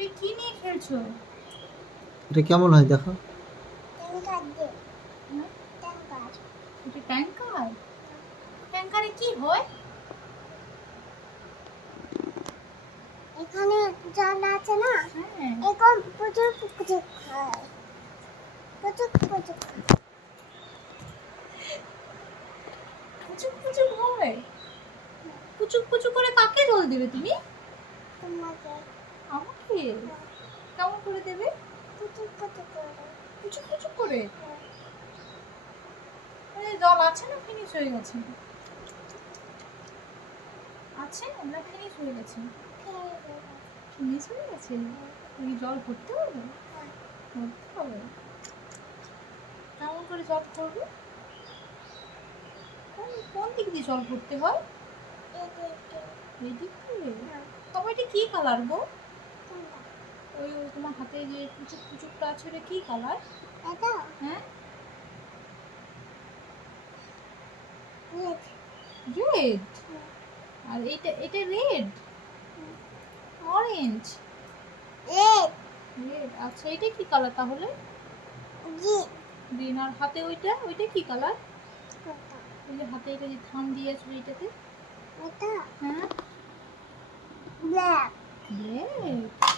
এটা কি নিয়ে খেলছো? এটা কেমন হয় দেখো। এটা ট্যাঙ্কার। ট্যাঙ্কারে কি হয়? এখানে জল আছে না, হ্যাঁ, এখন প্রচুর পুকুর হয়, প্রচুর পুকুর। পুচুক পুচুক হয়। পুচুক পুচুক করে কাকে জল দেবে তুমি? তোমাকে আমাকে? কেমন করে দেবে? পুচুর পুচুর করে। পুচুক পুচুক করে? জল আছে না ফিনিশ হয়ে গেছে? আছে না ফিনিশ হয়ে গেছে? ফিনিশ হয়ে গেছে? তুমি জল ভরতে হবে? ভরতে হবে। কেমন করে জল ভরবে? কোন দিক দিয়ে জল ভরতে হয়? এই দিক দিয়ে? তবে এটা কি কালার গো? ওই ওই তোমার হাতে যে পুচুক পুচুকটা আছে ওটা কি কালার? এটা হ্যাঁ, রেড, রেড। আর এটা এটা রেড, অরেঞ্জ, রেড, রেড। আচ্ছা এটা কি কালার তাহলে? Green, green. আর হাতে ওইটা ওইটা কি কালার? ওই যে হাতে এটা যে থাম দিয়ে আছে এইটাতে? এটা হ্যাঁ, ব্ল্যাক। ব্ল্যাক।